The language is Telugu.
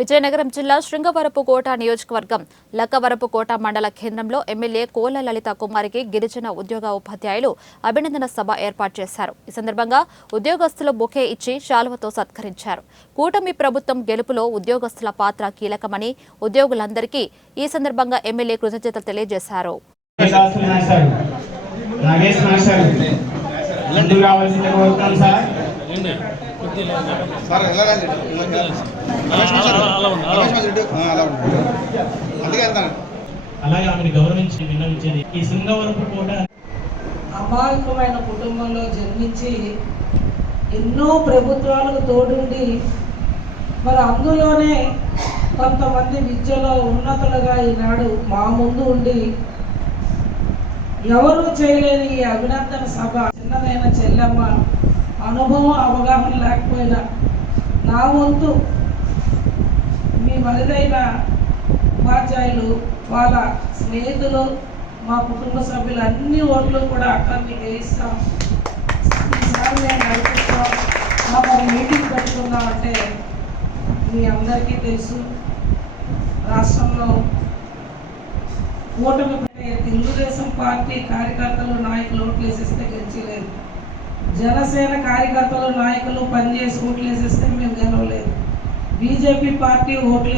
విజయనగరం జిల్లా శృంగవరపుకోట నియోజకవర్గం లక్కవరపుకోట మండల కేంద్రంలో ఎమ్మెల్యే కోల లలిత కుమారికి గిరిజన ఉద్యోగ ఉపాధ్యాయులు అభినందన సభ ఏర్పాటు చేశారు. ఈ సందర్భంగా ఉద్యోగస్తులు బొకే ఇచ్చి శాలువతో సత్కరించారు. కూటమి ప్రభుత్వం గెలుపులో ఉద్యోగస్తుల పాత్ర కీలకమని ఉద్యోగులందరికీ ఈ సందర్భంగా ఎమ్మెల్యే కృతజ్ఞతలు తెలియజేశారు. అలాగే ఆమెను గౌరవించి విన్నవించేది ఈ శృంగవరపు కూడా అమాయకమైన కుటుంబంలో జన్మించి ఎన్నో ప్రభుత్వాలకు తోడుండి మరి అందులోనే కొంతమంది విద్యలో ఉన్నతులుగా ఈనాడు మా ముందు ఉండి ఎవరు చేయలేని ఈ అభినందన సభ చిన్నదైన చెల్లెమ్మ అనుభవం అవగాహన లేకపోయినా నా వంతు మీ మరిదైన ఉపాధ్యాయులు వాళ్ళ స్నేహితులు మా కుటుంబ సభ్యులు అన్ని ఓట్లు కూడా అక్కడ మీకు వేయిస్తాం. ఈసారి మేము నడిపిస్తాం మరి మీటింగ్ పెట్టుకున్నామంటే మీ అందరికీ తెలుసు రాష్ట్రంలో కూటమి తెలుగుదేశం పార్టీ కార్యకర్తలు నాయకులు ఓట్లు వేసేస్తే గెలిచలేదు. జనసేన కార్యకర్తలు నాయకులు పనిచేసి ఓట్లు వేసేస్తే మేము గెలవలేదు. బీజేపీ పార్టీ ఓట్లు